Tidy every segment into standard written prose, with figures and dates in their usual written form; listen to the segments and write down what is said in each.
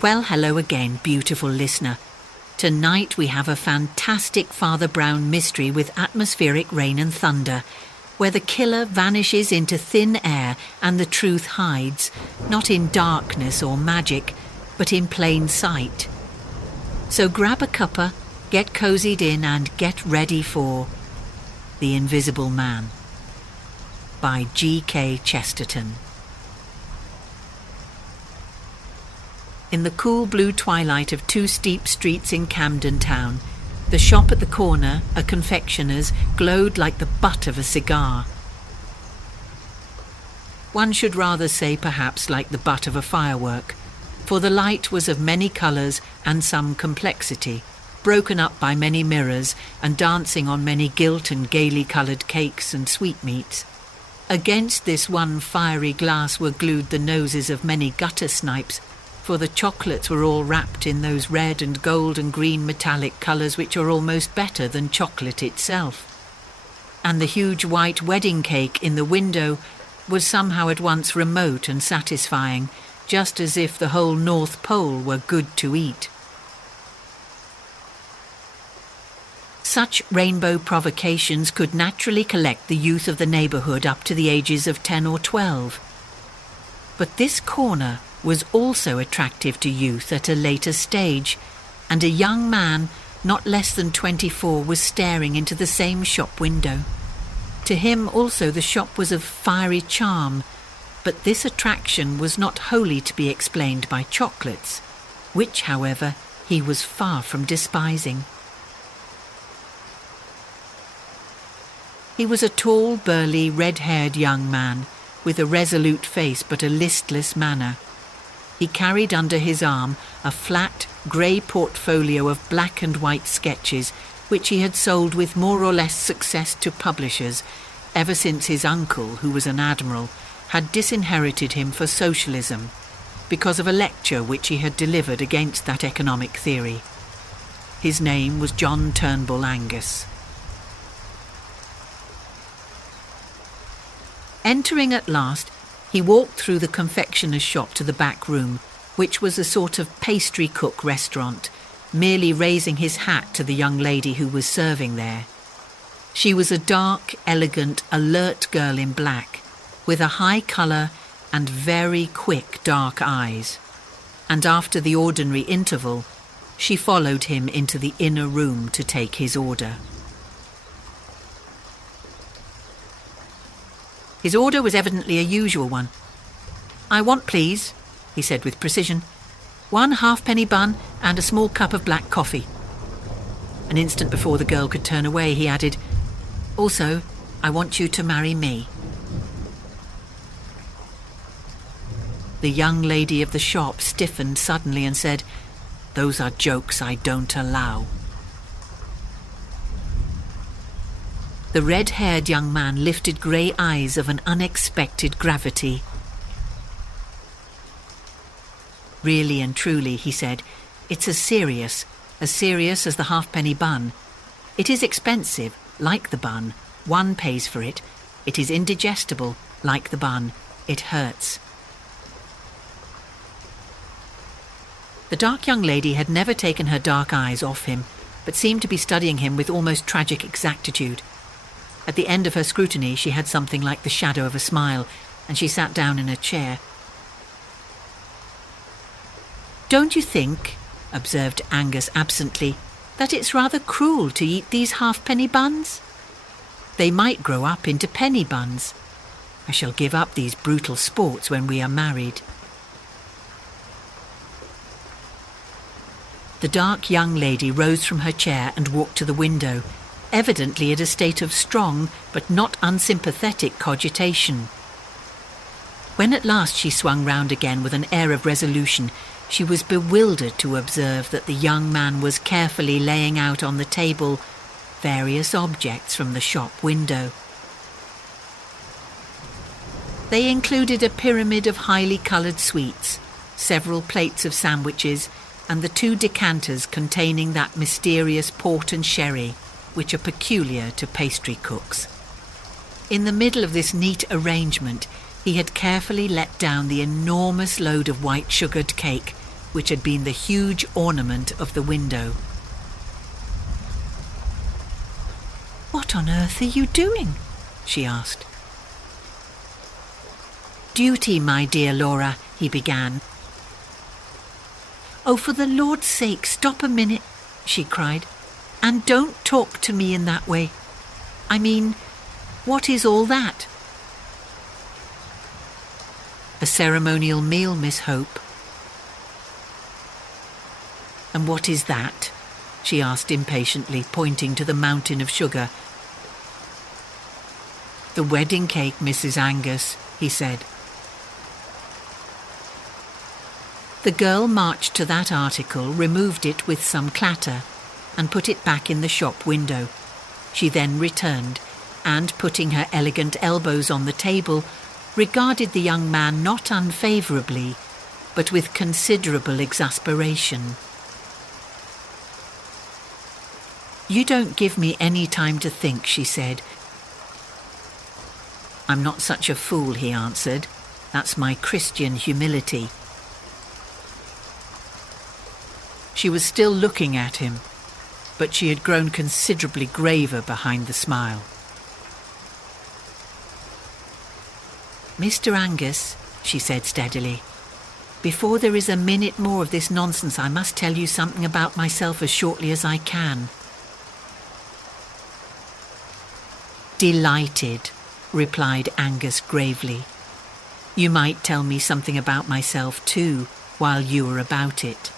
Well, hello again, beautiful listener. Tonight we have a fantastic Father Brown mystery with atmospheric rain and thunder, where the killer vanishes into thin air and the truth hides, not in darkness or magic, but in plain sight. So grab a cuppa, get cozied in and get ready for The Invisible Man by G.K. Chesterton. In the cool blue twilight of two steep streets in Camden Town, the shop at the corner, a confectioner's, glowed like the butt of a cigar. One should rather say perhaps like the butt of a firework, for the light was of many colours and some complexity, broken up by many mirrors and dancing on many gilt and gaily coloured cakes and sweetmeats. Against this one fiery glass were glued the noses of many gutter snipes, for the chocolates were all wrapped in those red and gold and green metallic colours which are almost better than chocolate itself. And the huge white wedding cake in the window was somehow at once remote and satisfying, just as if the whole North Pole were good to eat. Such rainbow provocations could naturally collect the youth of the neighbourhood up to the ages of 10 or 12. But this corner was also attractive to youth at a later stage, and a young man, not less than 24, was staring into the same shop window. To him also the shop was of fiery charm, but this attraction was not wholly to be explained by chocolates, which, however, he was far from despising. He was a tall, burly, red-haired young man, with a resolute face but a listless manner. He carried under his arm a flat, grey portfolio of black and white sketches, which he had sold with more or less success to publishers, ever since his uncle, who was an admiral, had disinherited him for socialism, because of a lecture which he had delivered against that economic theory. His name was John Turnbull Angus. Entering at last, he walked through the confectioner's shop to the back room, which was a sort of pastry cook restaurant, merely raising his hat to the young lady who was serving there. She was a dark, elegant, alert girl in black, with a high colour and very quick dark eyes, and after the ordinary interval, she followed him into the inner room to take his order. His order was evidently a usual one. "I want, please," he said with precision, "1 halfpenny bun and a small cup of black coffee." An instant before the girl could turn away, he added, "Also, I want you to marry me." The young lady of the shop stiffened suddenly and said, "Those are jokes I don't allow." The red-haired young man lifted grey eyes of an unexpected gravity. "Really and truly," he said, "it's as serious as the halfpenny bun. It is expensive, like the bun. One pays for it. It is indigestible, like the bun. It hurts." The dark young lady had never taken her dark eyes off him, but seemed to be studying him with almost tragic exactitude. At the end of her scrutiny she had something like the shadow of a smile, and she sat down in a chair. "Don't you think," observed Angus absently, "that it's rather cruel to eat these halfpenny buns? They might grow up into penny buns. I shall give up these brutal sports when we are married." The dark young lady rose from her chair and walked to the window, evidently in a state of strong but not unsympathetic cogitation. When at last she swung round again with an air of resolution, she was bewildered to observe that the young man was carefully laying out on the table various objects from the shop window. They included a pyramid of highly coloured sweets, several plates of sandwiches, and the 2 decanters containing that mysterious port and sherry which are peculiar to pastry cooks. In the middle of this neat arrangement, he had carefully let down the enormous load of white sugared cake, which had been the huge ornament of the window. "What on earth are you doing?" she asked. "Duty, my dear Laura," he began. "Oh, for the Lord's sake, stop a minute," she cried. "And don't talk to me in that way. I mean, what is all that?" "A ceremonial meal, Miss Hope." "And what is that?" she asked impatiently, pointing to the mountain of sugar. "The wedding cake, Mrs. Angus," he said. The girl marched to that article, removed it with some clatter, and put it back in the shop window. She then returned, and, putting her elegant elbows on the table, regarded the young man not unfavourably, but with considerable exasperation. "You don't give me any time to think," she said. "I'm not such a fool," he answered. "That's my Christian humility." She was still looking at him, but she had grown considerably graver behind the smile. "Mr. Angus," she said steadily, "before there is a minute more of this nonsense, I must tell you something about myself as shortly as I can." "Delighted," replied Angus gravely. "You might tell me something about myself too, while you are about it."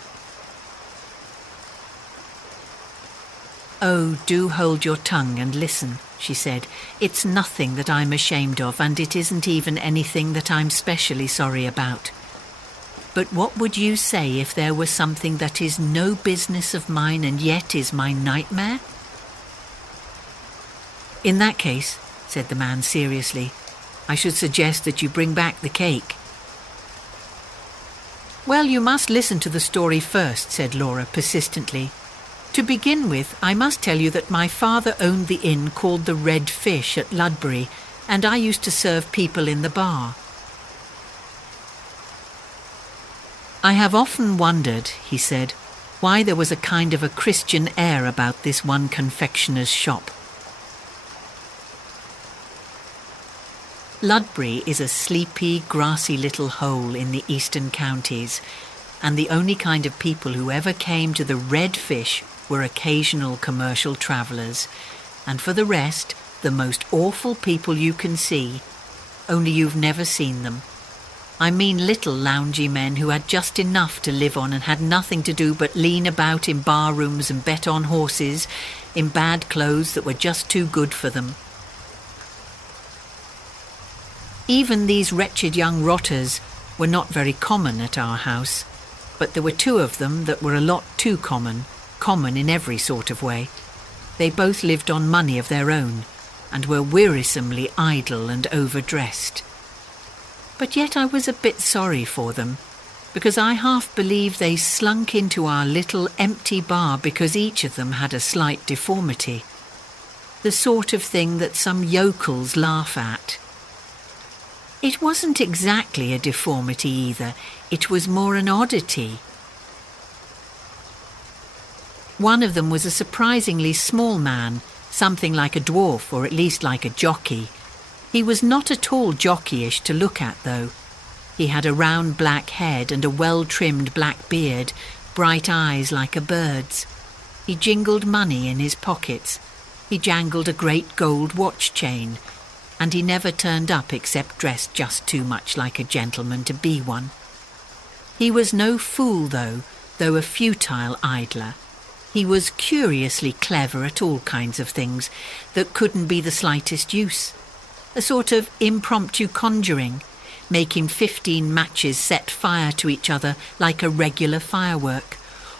"Oh, do hold your tongue and listen," she said. "It's nothing that I'm ashamed of, and it isn't even anything that I'm specially sorry about. But what would you say if there were something that is no business of mine and yet is my nightmare?" "In that case," said the man seriously, "I should suggest that you bring back the cake." "Well, you must listen to the story first," said Laura persistently. "To begin with, I must tell you that my father owned the inn called the Red Fish at Ludbury, and I used to serve people in the bar. I have often wondered," he said, "why there was a kind of a Christian air about this one confectioner's shop. Ludbury is a sleepy, grassy little hole in the eastern counties, and the only kind of people who ever came to the Red Fish were occasional commercial travellers, and for the rest, the most awful people you can see, only you've never seen them. I mean little loungy men who had just enough to live on and had nothing to do but lean about in bar rooms and bet on horses, in bad clothes that were just too good for them. Even these wretched young rotters were not very common at our house, but there were two of them that were a lot too common in every sort of way. They both lived on money of their own, and were wearisomely idle and overdressed. But yet I was a bit sorry for them, because I half believe they slunk into our little empty bar because each of them had a slight deformity, the sort of thing that some yokels laugh at. It wasn't exactly a deformity either, it was more an oddity. One of them was a surprisingly small man, something like a dwarf, or at least like a jockey. He was not at all jockeyish to look at, though. He had a round black head and a well-trimmed black beard, bright eyes like a bird's. He jingled money in his pockets. He jangled a great gold watch chain, and he never turned up except dressed just too much like a gentleman to be one. He was no fool, though a futile idler. He was curiously clever at all kinds of things that couldn't be the slightest use. A sort of impromptu conjuring, making 15 matches set fire to each other like a regular firework,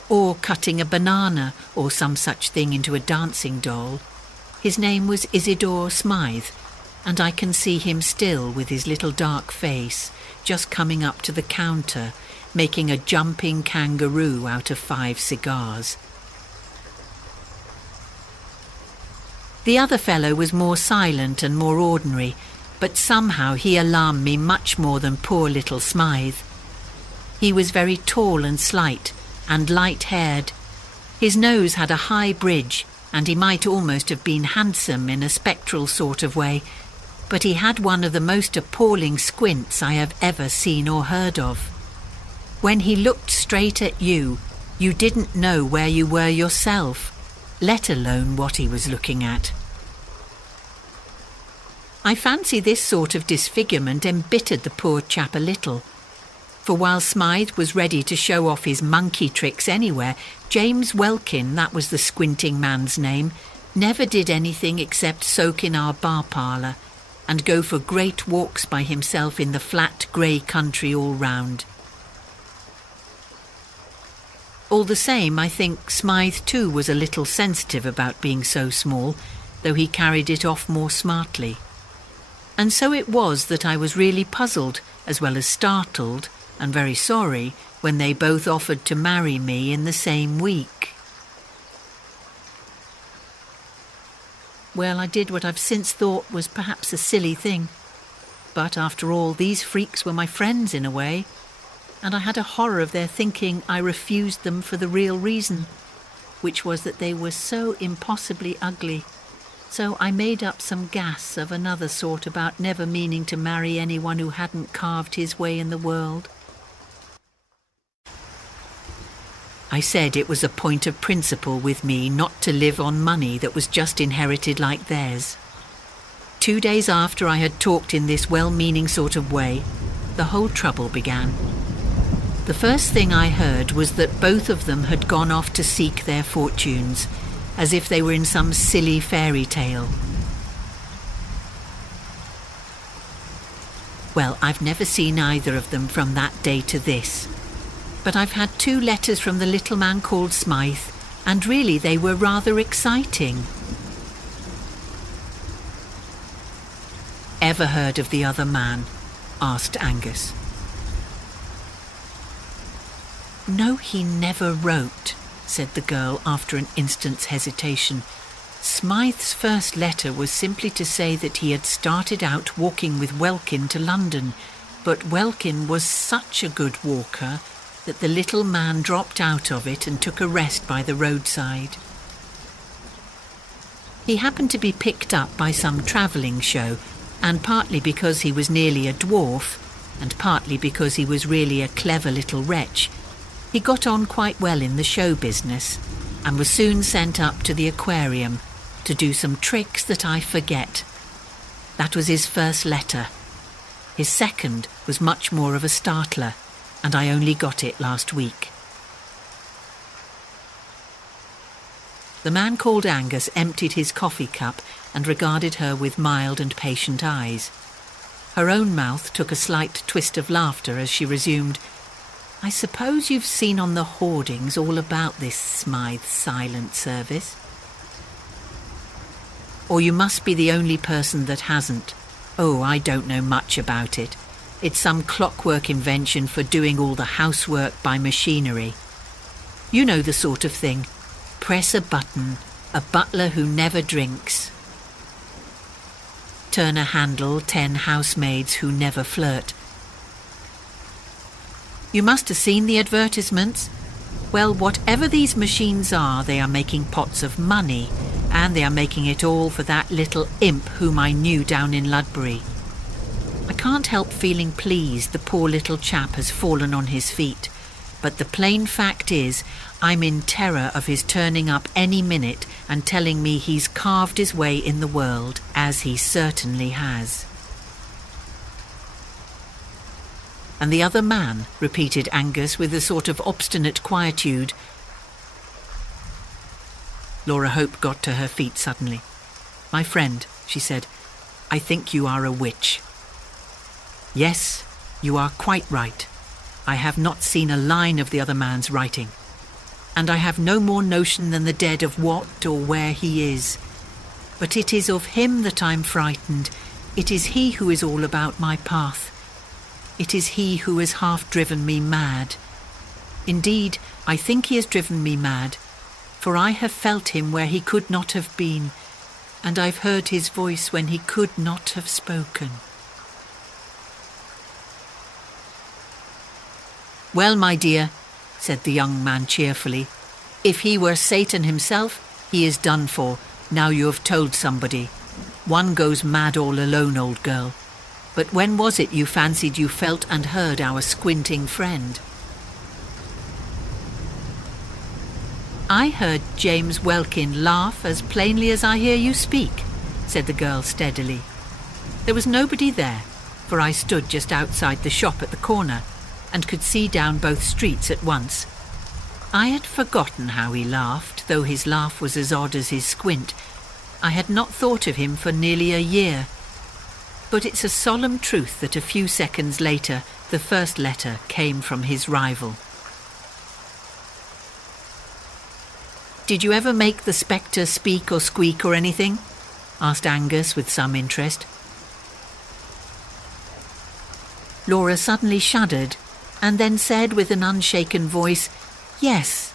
or cutting a banana or some such thing into a dancing doll. His name was Isidore Smythe, and I can see him still with his little dark face, just coming up to the counter, making a jumping kangaroo out of 5 cigars. The other fellow was more silent and more ordinary, but somehow he alarmed me much more than poor little Smythe. He was very tall and slight, and light-haired. His nose had a high bridge, and he might almost have been handsome in a spectral sort of way, but he had one of the most appalling squints I have ever seen or heard of. When he looked straight at you, you didn't know where you were yourself, let alone what he was looking at. I fancy this sort of disfigurement embittered the poor chap a little, for while Smythe was ready to show off his monkey tricks anywhere, James Welkin, that was the squinting man's name, never did anything except soak in our bar parlour and go for great walks by himself in the flat grey country all round. All the same, I think Smythe too was a little sensitive about being so small, though he carried it off more smartly. And so it was that I was really puzzled, as well as startled, and very sorry, when they both offered to marry me in the same week. Well, I did what I've since thought was perhaps a silly thing. But after all, these freaks were my friends in a way, and I had a horror of their thinking I refused them for the real reason, which was that they were so impossibly ugly. So I made up some gas of another sort about never meaning to marry anyone who hadn't carved his way in the world. I said it was a point of principle with me not to live on money that was just inherited like theirs. 2 days after I had talked in this well-meaning sort of way, the whole trouble began. The first thing I heard was that both of them had gone off to seek their fortunes, as if they were in some silly fairy tale. Well, I've never seen either of them from that day to this. But I've had 2 letters from the little man called Smythe, and really they were rather exciting. Ever heard of the other man? Asked Angus. No, he never wrote, said the girl after an instant's hesitation. Smythe's first letter was simply to say that he had started out walking with Welkin to London, but Welkin was such a good walker that the little man dropped out of it and took a rest by the roadside. He happened to be picked up by some travelling show, and partly because he was nearly a dwarf, and partly because he was really a clever little wretch, he got on quite well in the show business, and was soon sent up to the aquarium to do some tricks that I forget. That was his first letter. His second was much more of a startler, and I only got it last week. The man called Angus emptied his coffee cup and regarded her with mild and patient eyes. Her own mouth took a slight twist of laughter as she resumed, I suppose you've seen on the hoardings all about this Smythe silent service? Or you must be the only person that hasn't. Oh, I don't know much about it. It's some clockwork invention for doing all the housework by machinery. You know the sort of thing. Press a button, a butler who never drinks. Turn a handle, 10 housemaids who never flirt. You must have seen the advertisements. Well, whatever these machines are, they are making pots of money, and they are making it all for that little imp whom I knew down in Ludbury. I can't help feeling pleased the poor little chap has fallen on his feet, but the plain fact is I'm in terror of his turning up any minute and telling me he's carved his way in the world, as he certainly has. And the other man, repeated Angus with a sort of obstinate quietude. Laura Hope got to her feet suddenly. My friend, she said, I think you are a witch. Yes, you are quite right. I have not seen a line of the other man's writing, and I have no more notion than the dead of what or where he is. But it is of him that I'm frightened. It is he who is all about my path. It is he who has half driven me mad. Indeed, I think he has driven me mad, for I have felt him where he could not have been, and I've heard his voice when he could not have spoken. "Well, my dear," said the young man cheerfully, "if he were Satan himself, he is done for, now you have told somebody. One goes mad all alone, old girl. But when was it you fancied you felt and heard our squinting friend?" "I heard James Welkin laugh as plainly as I hear you speak," said the girl steadily. "There was nobody there, for I stood just outside the shop at the corner and could see down both streets at once. I had forgotten how he laughed, though his laugh was as odd as his squint. I had not thought of him for nearly a year. But it's a solemn truth that a few seconds later the first letter came from his rival." "Did you ever make the spectre speak or squeak or anything?" asked Angus with some interest. Laura suddenly shuddered and then said with an unshaken voice, "Yes."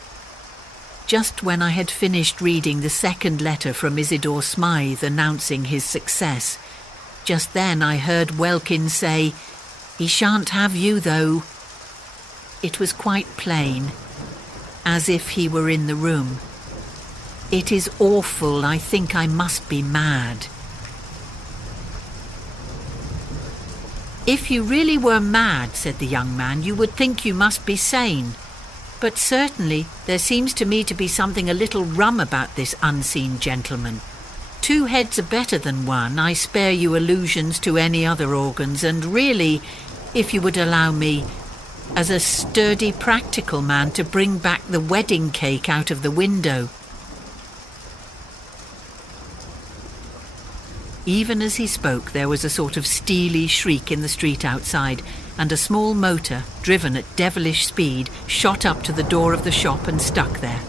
Just when I had finished reading the second letter from Isidore Smythe announcing his success, just then I heard Welkin say, "He shan't have you, though." It was quite plain, as if he were in the room. It is awful. I think I must be mad. "If you really were mad," said the young man, "you would think you must be sane. But certainly there seems to me to be something a little rum about this unseen gentleman. 2 heads are better than 1. I spare you allusions to any other organs, and really, if you would allow me, as a sturdy, practical man, to bring back the wedding cake out of the window." Even as he spoke, there was a sort of steely shriek in the street outside, and a small motor, driven at devilish speed, shot up to the door of the shop and stuck there.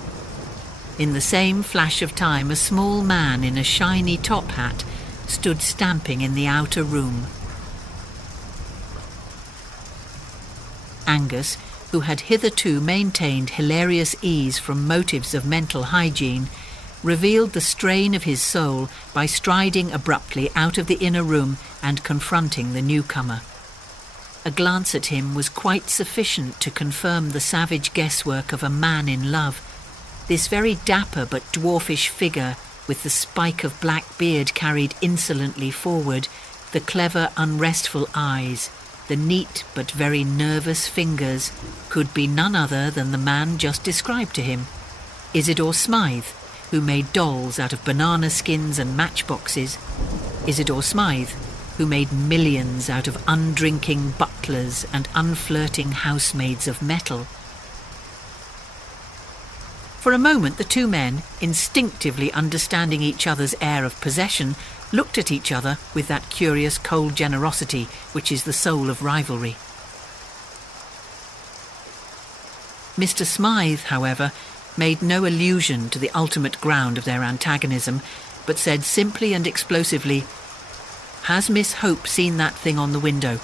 In the same flash of time, a small man in a shiny top hat stood stamping in the outer room. Angus, who had hitherto maintained hilarious ease from motives of mental hygiene, revealed the strain of his soul by striding abruptly out of the inner room and confronting the newcomer. A glance at him was quite sufficient to confirm the savage guesswork of a man in love. This very dapper but dwarfish figure, with the spike of black beard carried insolently forward, the clever, unrestful eyes, the neat but very nervous fingers, could be none other than the man just described to him, Isidore Smythe, who made dolls out of banana skins and matchboxes. Isidore Smythe, who made millions out of undrinking butlers and unflirting housemaids of metal. For a moment the 2 men, instinctively understanding each other's air of possession, looked at each other with that curious cold generosity which is the soul of rivalry. Mr. Smythe, however, made no allusion to the ultimate ground of their antagonism, but said simply and explosively, "Has Miss Hope seen that thing on the window?"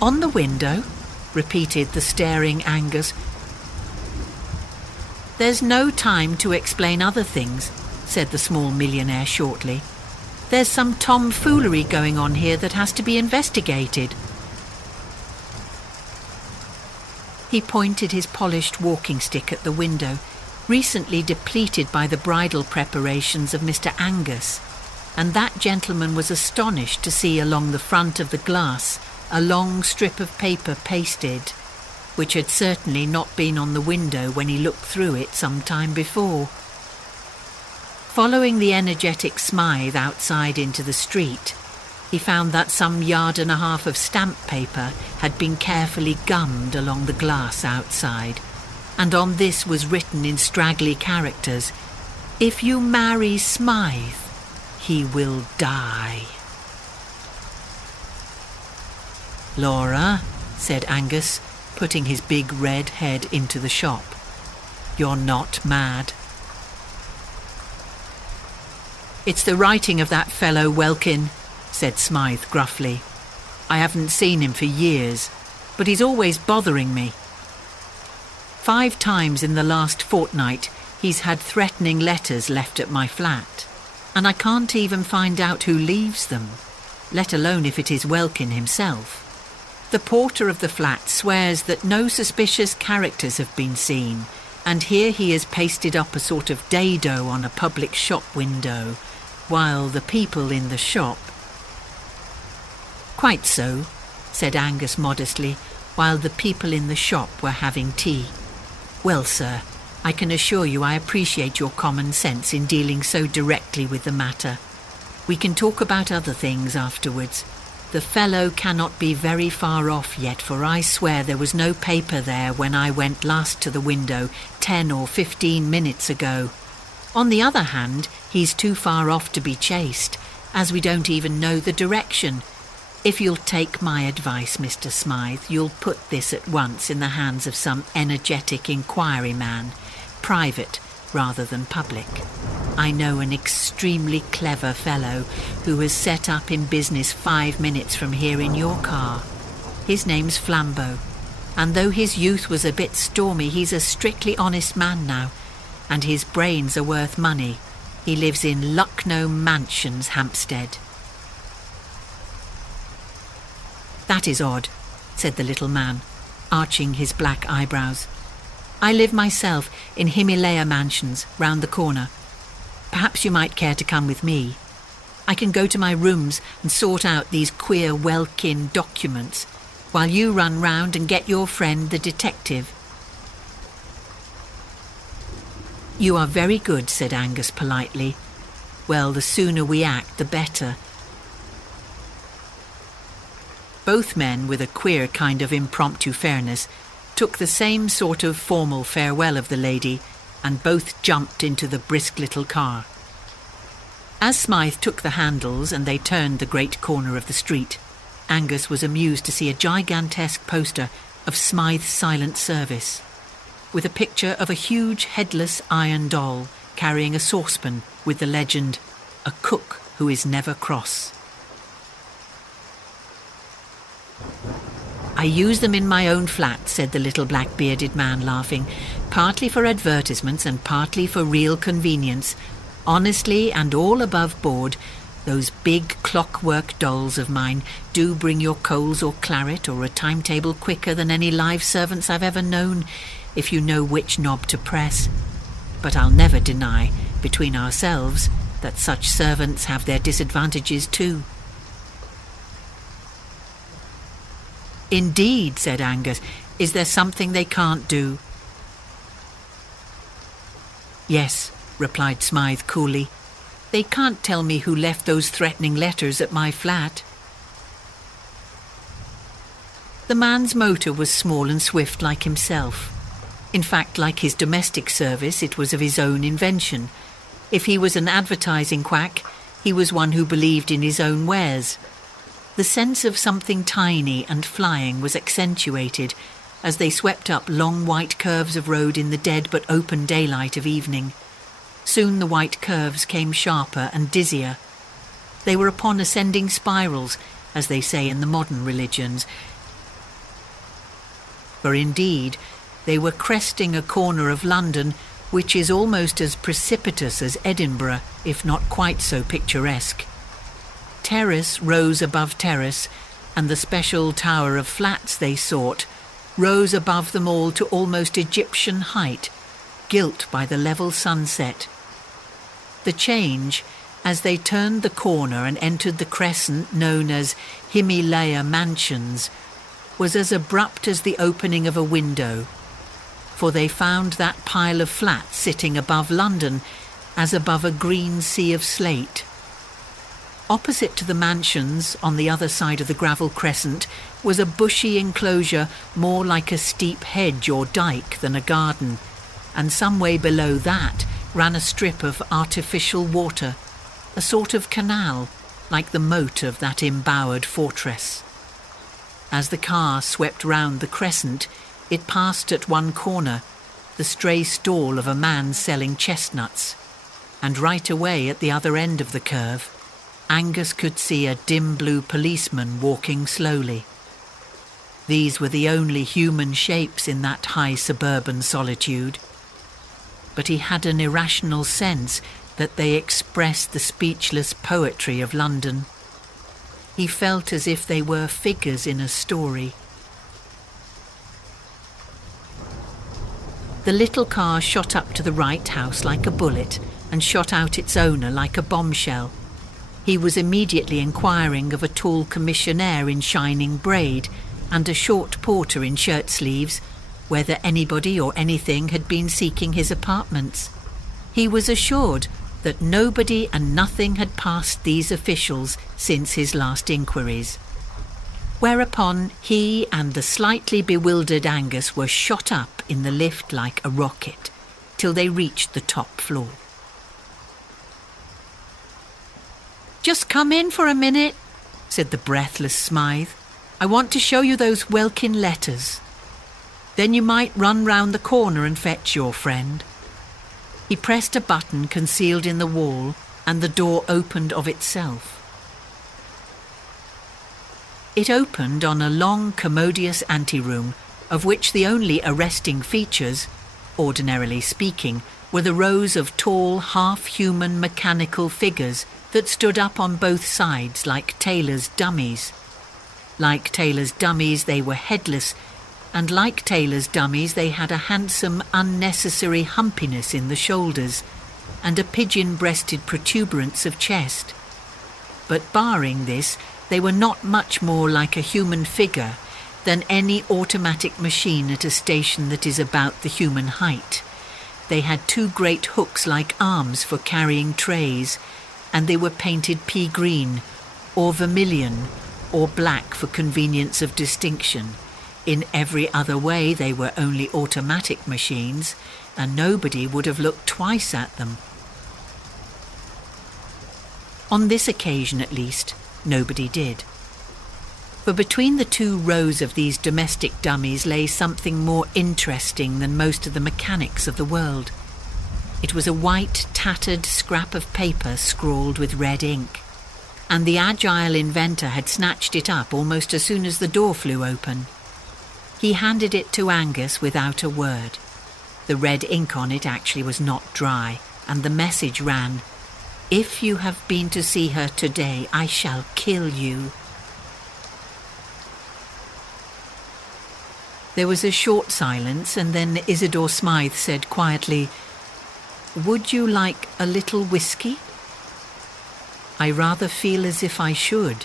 "On the window?" repeated the staring Angus. "There's no time to explain other things," said the small millionaire shortly. "There's some tomfoolery going on here that has to be investigated." He pointed his polished walking stick at the window, recently depleted by the bridal preparations of Mr. Angus, and that gentleman was astonished to see along the front of the glass a long strip of paper pasted, which had certainly not been on the window when he looked through it some time before. Following the energetic Smythe outside into the street, he found that some 1.5 yards of stamp paper had been carefully gummed along the glass outside, and on this was written in straggly characters, "If you marry Smythe, he will die." "Laura," said Angus, putting his big red head into the shop, "you're not mad." "It's the writing of that fellow Welkin," said Smythe gruffly. "I haven't seen him for years, but he's always bothering me. 5 times in the last fortnight he's had threatening letters left at my flat, and I can't even find out who leaves them, let alone if it is Welkin himself. The porter of the flat swears that no suspicious characters have been seen, and here he has pasted up a sort of dado on a public shop window, while the people in the shop—" "Quite so," said Angus modestly, "while the people in the shop were having tea. Well, sir, I can assure you I appreciate your common sense in dealing so directly with the matter. We can talk about other things afterwards. The fellow cannot be very far off yet, for I swear there was no paper there when I went last to the window 10 or 15 minutes ago. On the other hand, he's too far off to be chased, as we don't even know the direction. If you'll take my advice, Mr. Smythe, you'll put this at once in the hands of some energetic inquiry man, private rather than public. I know an extremely clever fellow who has set up in business 5 minutes from here in your car. His name's Flambeau, and though his youth was a bit stormy, he's a strictly honest man now, and his brains are worth money. He lives in Lucknow Mansions, Hampstead." "That is odd," said the little man, arching his black eyebrows. "I live myself in Himalaya Mansions, round the corner. Perhaps you might care to come with me. I can go to my rooms and sort out these queer Welkin documents, while you run round and get your friend the detective." "You are very good," said Angus politely. "Well, the sooner we act, the better." Both men, with a queer kind of impromptu fairness, took the same sort of formal farewell of the lady, and both jumped into the brisk little car. As Smythe took the handles and they turned the great corner of the street, Angus was amused to see a gigantesque poster of Smythe's Silent Service, with a picture of a huge headless iron doll carrying a saucepan with the legend, "A cook who is never cross." "I use them in my own flat," said the little black-bearded man, laughing, "partly for advertisements and partly for real convenience. Honestly and all above board, those big clockwork dolls of mine do bring your coals or claret or a timetable quicker than any live servants I've ever known, if you know which knob to press. But I'll never deny, between ourselves, that such servants have their disadvantages too." "Indeed," said Angus. "Is there something they can't do?" "Yes," replied Smythe coolly. "They can't tell me who left those threatening letters at my flat." The man's motor was small and swift like himself. In fact, like his domestic service, it was of his own invention. If he was an advertising quack, he was one who believed in his own wares. The sense of something tiny and flying was accentuated as they swept up long white curves of road in the dead but open daylight of evening. Soon the white curves came sharper and dizzier. They were upon ascending spirals, as they say in the modern religions, for indeed they were cresting a corner of London which is almost as precipitous as Edinburgh, if not quite so picturesque. Terrace rose above terrace, and the special tower of flats they sought rose above them all to almost Egyptian height, gilt by the level sunset. The change, as they turned the corner and entered the crescent known as Himalaya Mansions, was as abrupt as the opening of a window, for they found that pile of flats sitting above London as above a green sea of slate. Opposite to the mansions, on the other side of the gravel crescent, was a bushy enclosure more like a steep hedge or dyke than a garden, and some way below that ran a strip of artificial water, a sort of canal, like the moat of that embowered fortress. As the car swept round the crescent, it passed at one corner, the stray stall of a man selling chestnuts, and right away at the other end of the curve, Angus could see a dim blue policeman walking slowly. These were the only human shapes in that high suburban solitude, but he had an irrational sense that they expressed the speechless poetry of London. He felt as if they were figures in a story. The little car shot up to the right house like a bullet and shot out its owner like a bombshell. He was immediately inquiring of a tall commissionaire in shining braid and a short porter in shirt sleeves whether anybody or anything had been seeking his apartments. He was assured that nobody and nothing had passed these officials since his last inquiries. Whereupon he and the slightly bewildered Angus were shot up in the lift like a rocket till they reached the top floor. "Just come in for a minute," said the breathless Smythe. "I want to show you those Welkin letters. Then you might run round the corner and fetch your friend." He pressed a button concealed in the wall, and the door opened of itself. It opened on a long, commodious anteroom, of which the only arresting features, ordinarily speaking, were the rows of tall, half-human mechanical figures that stood up on both sides like tailors' dummies. Like tailors' dummies, they were headless, and like tailors' dummies, they had a handsome, unnecessary humpiness in the shoulders and a pigeon-breasted protuberance of chest. But barring this, they were not much more like a human figure than any automatic machine at a station that is about the human height. They had two great hooks-like arms for carrying trays, and they were painted pea green, or vermilion, or black for convenience of distinction. In every other way they were only automatic machines, and nobody would have looked twice at them. On this occasion, at least, nobody did. For between the two rows of these domestic dummies lay something more interesting than most of the mechanics of the world. It was a white, tattered scrap of paper scrawled with red ink, and the agile inventor had snatched it up almost as soon as the door flew open. He handed it to Angus without a word. The red ink on it actually was not dry, and the message ran, "If you have been to see her today, I shall kill you." There was a short silence, and then Isidore Smythe said quietly, "Would you like a little whiskey?" "I rather feel as if I should."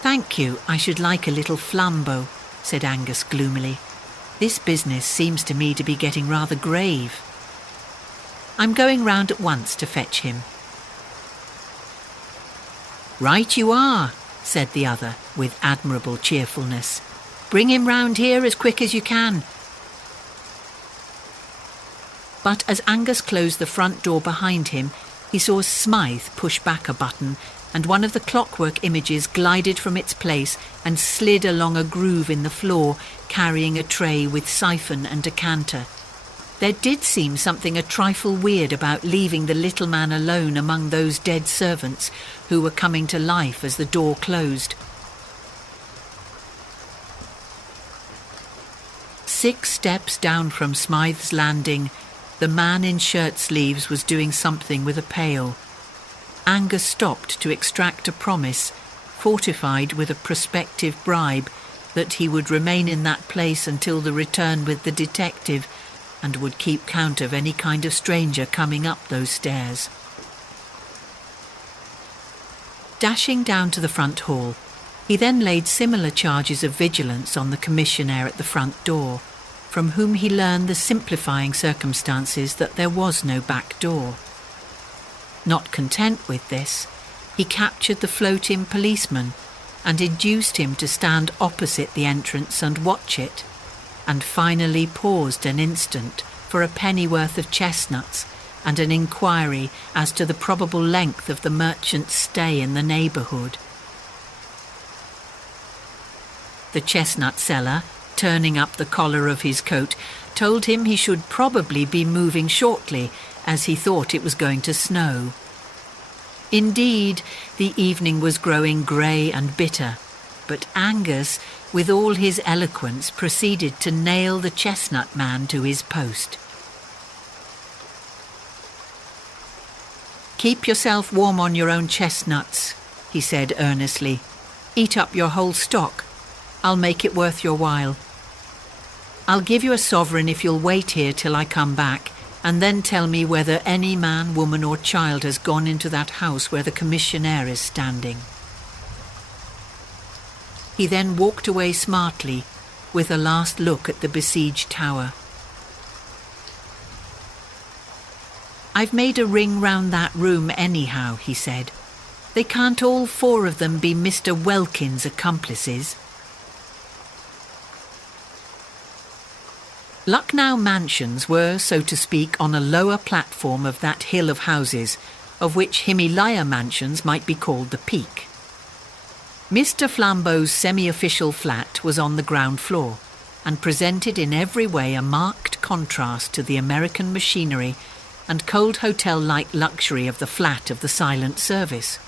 "Thank you, I should like a little flambeau," said Angus gloomily. "This business seems to me to be getting rather grave. I'm going round at once to fetch him." "Right you are," said the other, with admirable cheerfulness. "Bring him round here as quick as you can." But as Angus closed the front door behind him, he saw Smythe push back a button, and one of the clockwork images glided from its place and slid along a groove in the floor, carrying a tray with siphon and decanter. There did seem something a trifle weird about leaving the little man alone among those dead servants who were coming to life as the door closed. 6 steps down from Smythe's landing, the man in shirt sleeves was doing something with a pail. Angus stopped to extract a promise, fortified with a prospective bribe, that he would remain in that place until the return with the detective, and would keep count of any kind of stranger coming up those stairs. Dashing down to the front hall, he then laid similar charges of vigilance on the commissionaire at the front door, from whom he learned the simplifying circumstances that there was no back door. Not content with this, he captured the floating policeman and induced him to stand opposite the entrance and watch it, and finally paused an instant for a pennyworth of chestnuts and an inquiry as to the probable length of the merchant's stay in the neighbourhood. The chestnut seller, turning up the collar of his coat, told him he should probably be moving shortly, as he thought it was going to snow. Indeed, the evening was growing grey and bitter, but Angus, with all his eloquence, proceeded to nail the chestnut man to his post. Keep yourself warm on your own chestnuts, he said earnestly. Eat up your whole stock. I'll make it worth your while. I'll give you a sovereign if you'll wait here till I come back, and then tell me whether any man, woman or child has gone into that house where the commissionaire is standing. He then walked away smartly, with a last look at the besieged tower. I've made a ring round that room anyhow, he said. They can't all 4 of them be Mr. Welkin's accomplices. Lucknow mansions were, so to speak, on a lower platform of that hill of houses, of which Himalaya mansions might be called the peak. Mr. Flambeau's semi-official flat was on the ground floor, and presented in every way a marked contrast to the American machinery and cold hotel-like luxury of the flat of the silent service.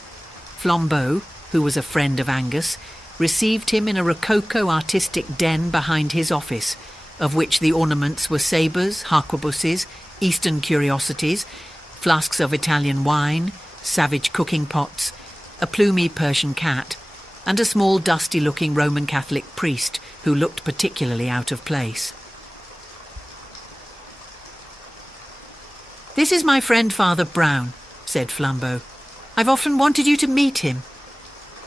Flambeau, who was a friend of Angus, received him in a rococo artistic den behind his office, of which the ornaments were sabres, harquebuses, Eastern curiosities, flasks of Italian wine, savage cooking pots, a plumy Persian cat, and a small dusty-looking Roman Catholic priest who looked particularly out of place. "This is my friend Father Brown," said Flambeau. "I've often wanted you to meet him.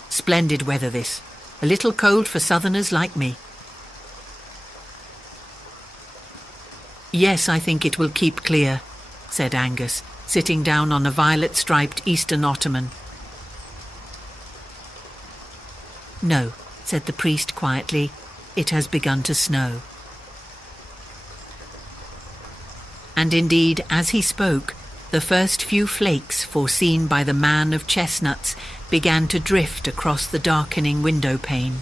Splendid weather this, a little cold for southerners like me." "Yes, I think it will keep clear," said Angus, sitting down on a violet-striped Eastern ottoman. "No," said the priest quietly, "it has begun to snow." And indeed, as he spoke, the first few flakes foreseen by the man of chestnuts began to drift across the darkening window pane.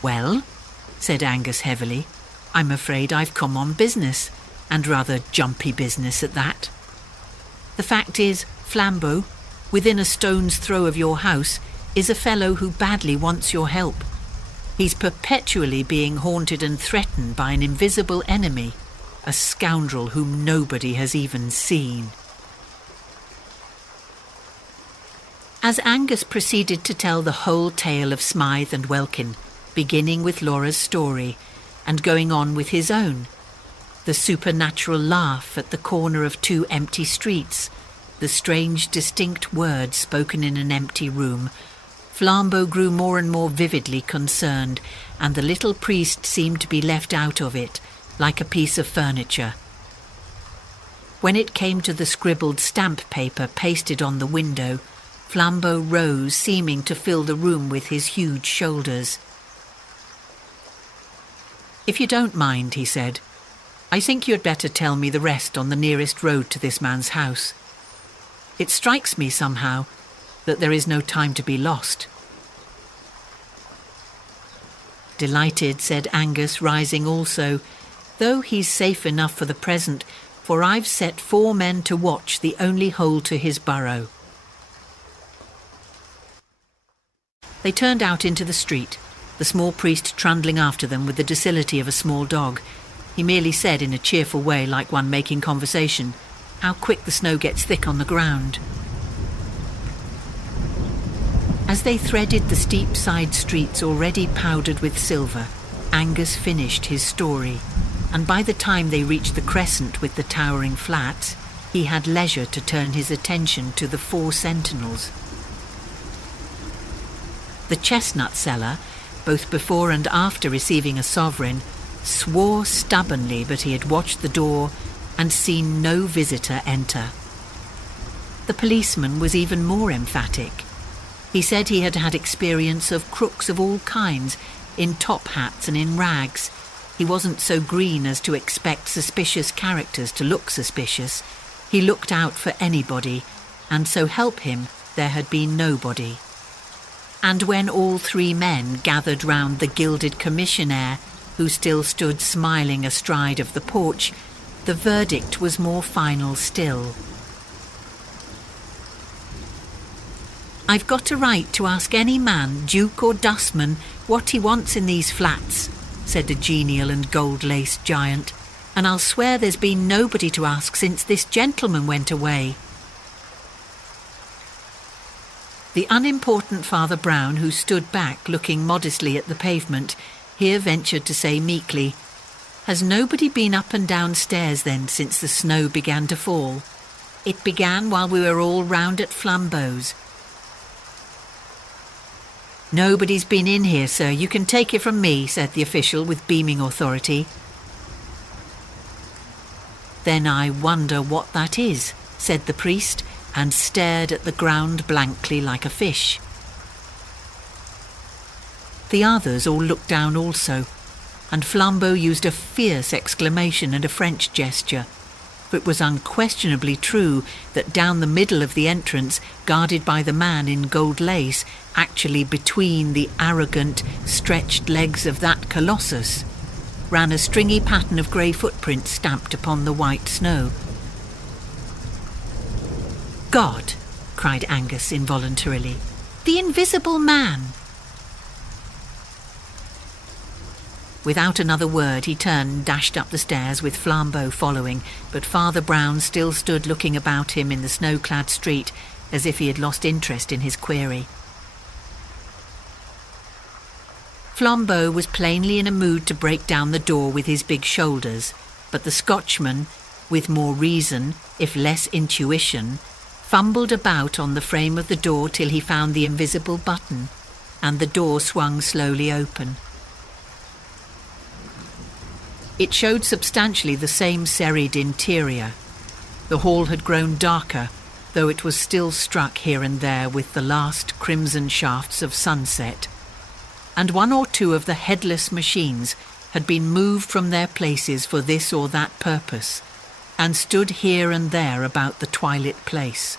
"Well," said Angus heavily, "I'm afraid I've come on business, and rather jumpy business at that. The fact is, Flambeau, within a stone's throw of your house, is a fellow who badly wants your help. He's perpetually being haunted and threatened by an invisible enemy, a scoundrel whom nobody has even seen." As Angus proceeded to tell the whole tale of Smythe and Welkin, beginning with Laura's story and going on with his own, the supernatural laugh at the corner of 2 empty streets, the strange distinct words spoken in an empty room, Flambeau grew more and more vividly concerned, and the little priest seemed to be left out of it, like a piece of furniture. When it came to the scribbled stamp paper pasted on the window, Flambeau rose, seeming to fill the room with his huge shoulders. "If you don't mind," he said, "I think you had better tell me the rest on the nearest road to this man's house. It strikes me somehow that there is no time to be lost." "Delighted," said Angus, rising also, "though he's safe enough for the present, for I've set 4 men to watch the only hole to his burrow." They turned out into the street, the small priest trundling after them with the docility of a small dog. He merely said in a cheerful way, like one making conversation, "How quick the snow gets thick on the ground." As they threaded the steep side streets already powdered with silver, Angus finished his story, and by the time they reached the crescent with the towering flats, he had leisure to turn his attention to the 4 sentinels. The chestnut seller, both before and after receiving a sovereign, swore stubbornly that he had watched the door and seen no visitor enter. The policeman was even more emphatic. He said he had had experience of crooks of all kinds, in top hats and in rags. He wasn't so green as to expect suspicious characters to look suspicious. He looked out for anybody, and so help him, there had been nobody. And when all 3 men gathered round the gilded commissionaire, who still stood smiling astride of the porch, the verdict was more final still. "I've got a right to ask any man, duke or dustman, what he wants in these flats," said the genial and gold-laced giant. and I'll swear there's been nobody to ask since this gentleman went away." The unimportant Father Brown, who stood back looking modestly at the pavement, here ventured to say meekly, "Has nobody been up and down stairs then since the snow began to fall? It began while we were all round at Flambeau's." "Nobody's been in here, sir, you can take it from me," said the official with beaming authority. "Then I wonder what that is," said the priest, and stared at the ground blankly like a fish. The others all looked down also, and Flambeau used a fierce exclamation and a French gesture, for it was unquestionably true that down the middle of the entrance, guarded by the man in gold lace, actually between the arrogant, stretched legs of that colossus, ran a stringy pattern of grey footprints stamped upon the white snow. "God!" cried Angus involuntarily. "The invisible man!" Without another word he turned and dashed up the stairs with Flambeau following, but Father Brown still stood looking about him in the snow-clad street as if he had lost interest in his query. Flambeau was plainly in a mood to break down the door with his big shoulders, but the Scotchman, with more reason, if less intuition, fumbled about on the frame of the door till he found the invisible button, and the door swung slowly open. It showed substantially the same serried interior. The hall had grown darker, though it was still struck here and there with the last crimson shafts of sunset, and one or two of the headless machines had been moved from their places for this or that purpose, and stood here and there about the twilit place.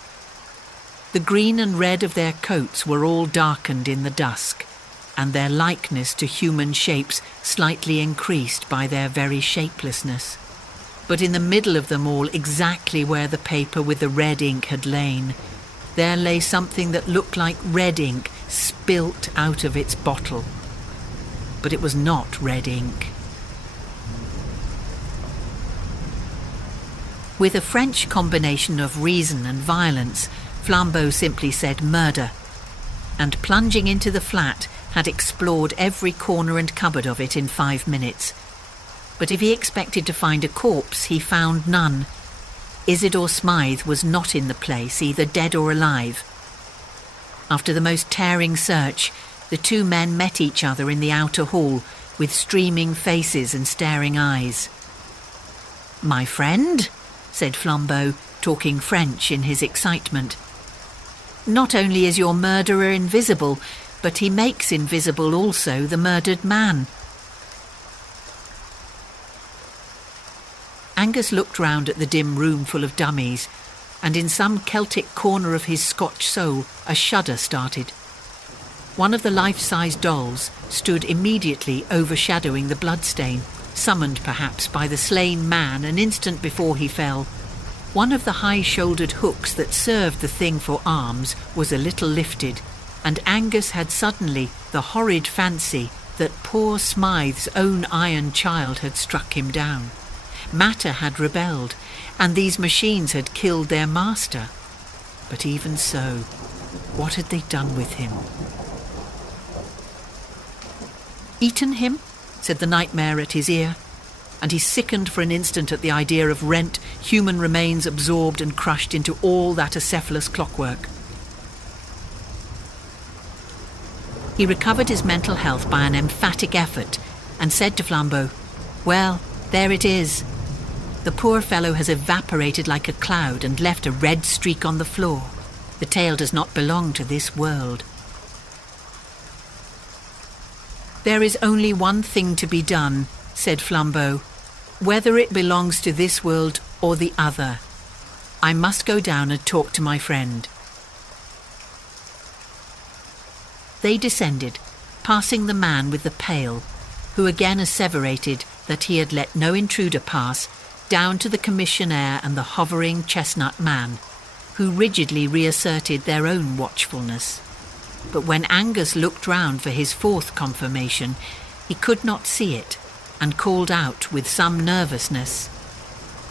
The green and red of their coats were all darkened in the dusk, and their likeness to human shapes slightly increased by their very shapelessness. But in the middle of them all, exactly where the paper with the red ink had lain, there lay something that looked like red ink spilt out of its bottle. But it was not red ink. With a French combination of reason and violence, Flambeau simply said murder, and plunging into the flat, had explored every corner and cupboard of it in 5 minutes. But if he expected to find a corpse, he found none. Isidore Smythe was not in the place, either dead or alive. After the most tearing search, the two men met each other in the outer hall, with streaming faces and staring eyes. "My friend," said Flambeau, talking French in his excitement, "not only is your murderer invisible, but he makes invisible also the murdered man." Angus looked round at the dim room full of dummies, and in some Celtic corner of his Scotch soul a shudder started. One of the life-size dolls stood immediately overshadowing the bloodstain, summoned perhaps by the slain man an instant before he fell. One of the high-shouldered hooks that served the thing for arms was a little lifted, and Angus had suddenly the horrid fancy that poor Smythe's own iron child had struck him down. Matter had rebelled, and these machines had killed their master. But even so, what had they done with him? "Eaten him?" said the nightmare at his ear, and he sickened for an instant at the idea of rent human remains absorbed and crushed into all that acephalous clockwork. He recovered his mental health by an emphatic effort and said to Flambeau, "Well, there it is. The poor fellow has evaporated like a cloud and left a red streak on the floor. The tale does not belong to this world." "There is only one thing to be done," said Flambeau, "whether it belongs to this world or the other. I must go down and talk to my friend." They descended, passing the man with the pail, who again asseverated that he had let no intruder pass, down to the commissionaire and the hovering chestnut man, who rigidly reasserted their own watchfulness. But when Angus looked round for his fourth confirmation, he could not see it, and called out with some nervousness,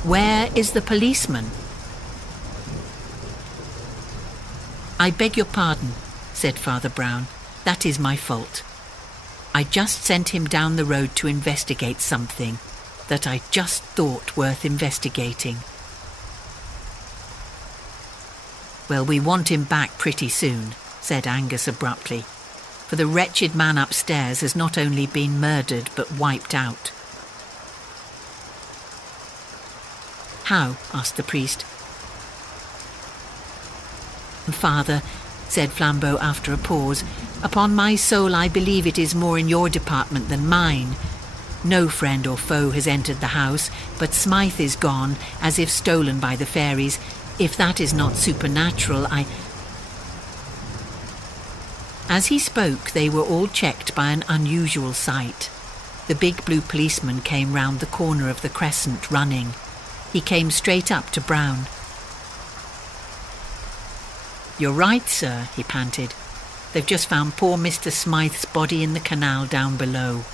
"Where is the policeman?" "I beg your pardon," said Father Brown. "That is my fault. I just sent him down the road to investigate something that I just thought worth investigating." "Well, we want him back pretty soon," said Angus abruptly, "for the wretched man upstairs has not only been murdered but wiped out." "How?" asked the priest. "Father," said Flambeau after a pause, "upon my soul I believe it is more in your department than mine. No friend or foe has entered the house, but Smythe is gone, as if stolen by the fairies. If that is not supernatural, As he spoke, they were all checked by an unusual sight. The big blue policeman came round the corner of the crescent, running. He came straight up to Brown. "You're right, sir," he panted. "They've just found poor Mr. Smythe's body in the canal down below."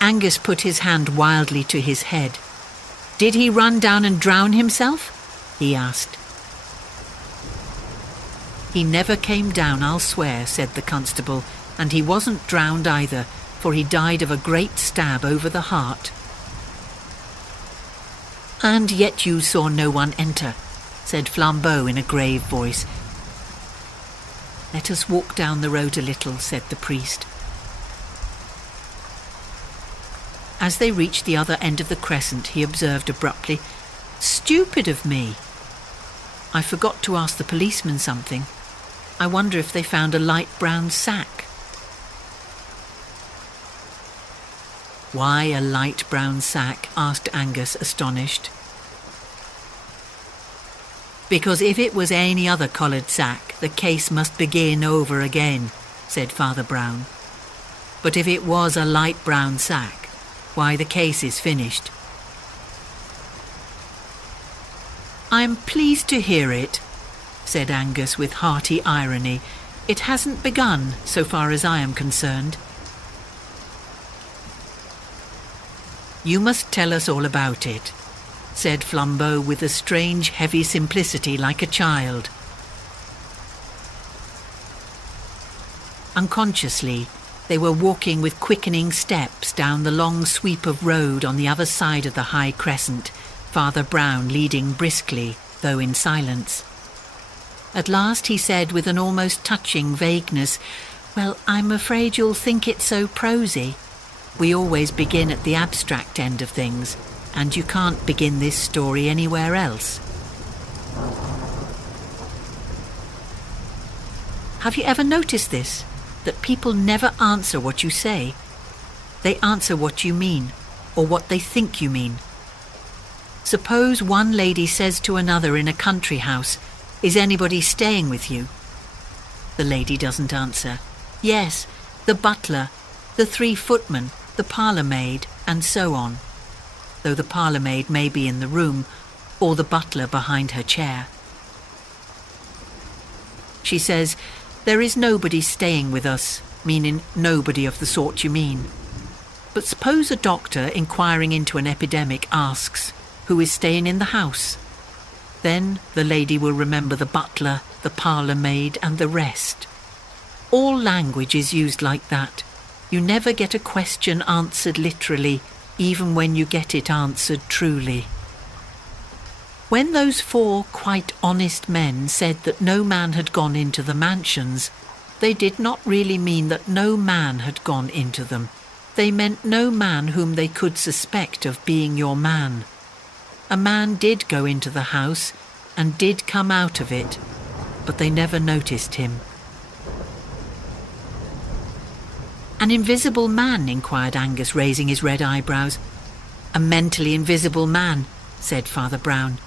Angus put his hand wildly to his head. "Did he run down and drown himself?" he asked. "He never came down, I'll swear," said the constable, "and he wasn't drowned either, for he died of a great stab over the heart." "And yet you saw no one enter," said Flambeau in a grave voice. "Let us walk down the road a little," said the priest. As they reached the other end of the crescent, he observed abruptly, "Stupid of me! I forgot to ask the policeman something. I wonder if they found a light brown sack." "Why a light brown sack?" asked Angus, astonished. "Because if it was any other coloured sack, the case must begin over again," said Father Brown. "But if it was a light brown sack, why, the case is finished." "I'm pleased to hear it," said Angus with hearty irony. "It hasn't begun, so far as I am concerned." "You must tell us all about it," said Flambeau with a strange heavy simplicity like a child. Unconsciously, they were walking with quickening steps down the long sweep of road on the other side of the high crescent, Father Brown leading briskly, though in silence. At last he said with an almost touching vagueness, "Well, I'm afraid you'll think it so prosy. We always begin at the abstract end of things, and you can't begin this story anywhere else." "Have you ever noticed this? That people never answer what you say. They answer what you mean, or what they think you mean. Suppose one lady says to another in a country house, 'Is anybody staying with you?' The lady doesn't answer. 'Yes, the butler, the 3 footmen, the parlour-maid,' and so on, though the parlour-maid may be in the room, or the butler behind her chair. She says, 'There is nobody staying with us,' meaning nobody of the sort you mean. But suppose a doctor inquiring into an epidemic asks, 'Who is staying in the house?' Then the lady will remember the butler, the parlour-maid, and the rest. All language is used like that. You never get a question answered literally, even when you get it answered truly. When those 4 quite honest men said that no man had gone into the mansions, they did not really mean that no man had gone into them. They meant no man whom they could suspect of being your man. A man did go into the house and did come out of it, but they never noticed him." "An invisible man?" inquired Angus, raising his red eyebrows. "A mentally invisible man," said Father Brown.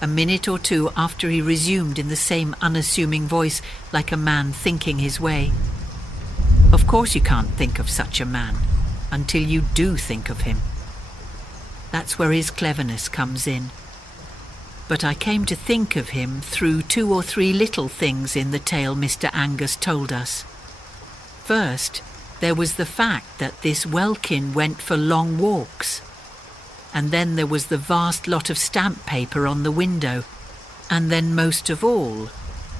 A minute or 2 after he resumed in the same unassuming voice, like a man thinking his way, "Of course you can't think of such a man until you do think of him. That's where his cleverness comes in. But I came to think of him through 2 or 3 little things in the tale Mr. Angus told us. First, there was the fact that this Welkin went for long walks. And then there was the vast lot of stamp paper on the window. And then most of all,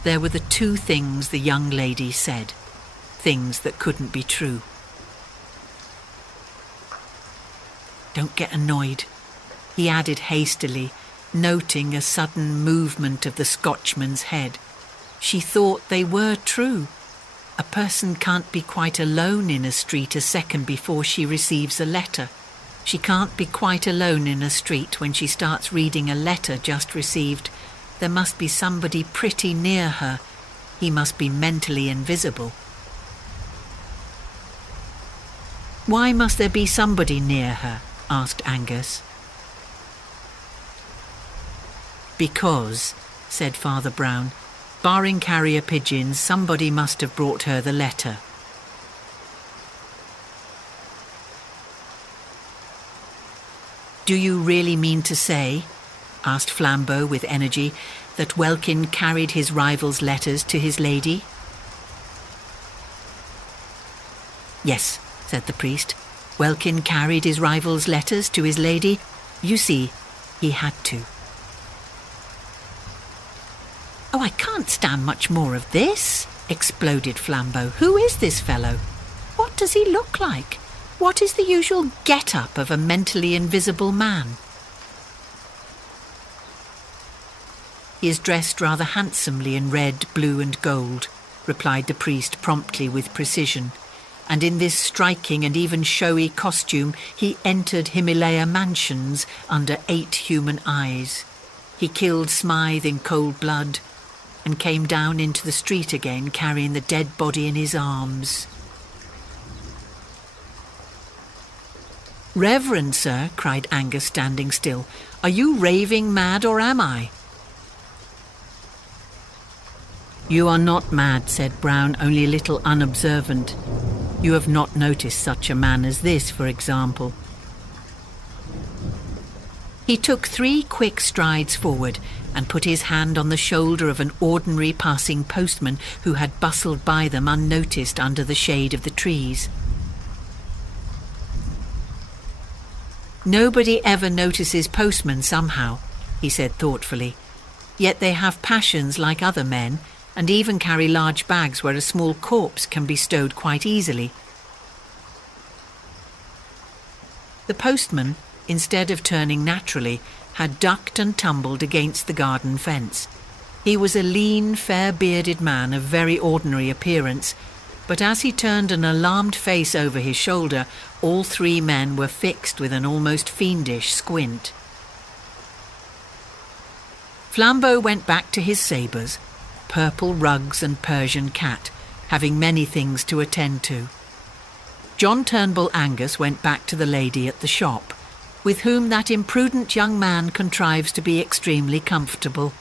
there were the two things the young lady said, things that couldn't be true. "Don't get annoyed," he added hastily, noting a sudden movement of the Scotchman's head. She thought they were true. A person can't be quite alone in a street a second before she receives a letter. She can't be quite alone in a street when she starts reading a letter just received. There must be somebody pretty near her. He must be mentally invisible. "Why must there be somebody near her?" asked Angus. "Because," said Father Brown, "barring carrier pigeons, somebody must have brought her the letter." "Do you really mean to say," asked Flambeau with energy, "that Welkin carried his rival's letters to his lady?" "Yes," said the priest. "Welkin carried his rival's letters to his lady. You see, he had to." "Oh, I can't stand much more of this," exploded Flambeau. "Who is this fellow? What does he look like? What is the usual get-up of a mentally invisible man?" "He is dressed rather handsomely in red, blue and gold," replied the priest promptly with precision. "And in this striking and even showy costume he entered Himalaya mansions under 8 human eyes. He killed Smythe in cold blood and came down into the street again carrying the dead body in his arms." "Reverend sir," cried Angus, standing still, "are you raving mad or am I?" "You are not mad," said Brown, "only a little unobservant. You have not noticed such a man as this, for example." He took 3 quick strides forward and put his hand on the shoulder of an ordinary passing postman who had bustled by them unnoticed under the shade of the trees. "Nobody ever notices postmen somehow," he said thoughtfully. "Yet they have passions like other men, and even carry large bags where a small corpse can be stowed quite easily." The postman, instead of turning naturally, had ducked and tumbled against the garden fence. He was a lean, fair-bearded man of very ordinary appearance, but as he turned an alarmed face over his shoulder, all 3 men were fixed with an almost fiendish squint. Flambeau went back to his sabres, purple rugs and Persian cat, having many things to attend to. John Turnbull Angus went back to the lady at the shop, with whom that imprudent young man contrives to be extremely comfortable.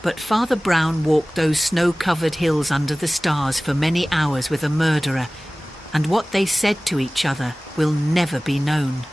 But Father Brown walked those snow-covered hills under the stars for many hours with a murderer, and what they said to each other will never be known.